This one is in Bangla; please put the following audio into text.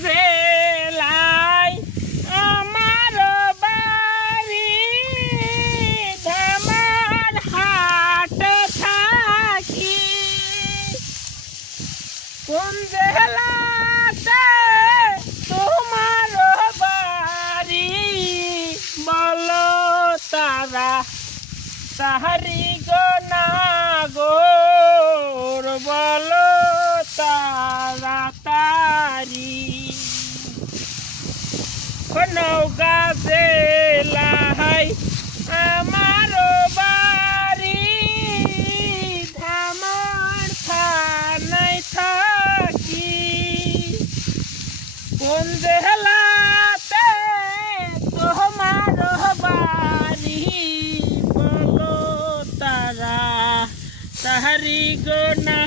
জেলায় আমার বাড়ি ধামার হাট থাকি কোন জেলাতে তোমার বাড়ি বলো তারা তাহারি গো নাগর বলো তাড়াতাড়ি নৌকা জেলায় আমার বাড়ি ধামর থানায় থাকি কোন জেলাতে তোমার বাড়ি বলো তারা তাহারি গো না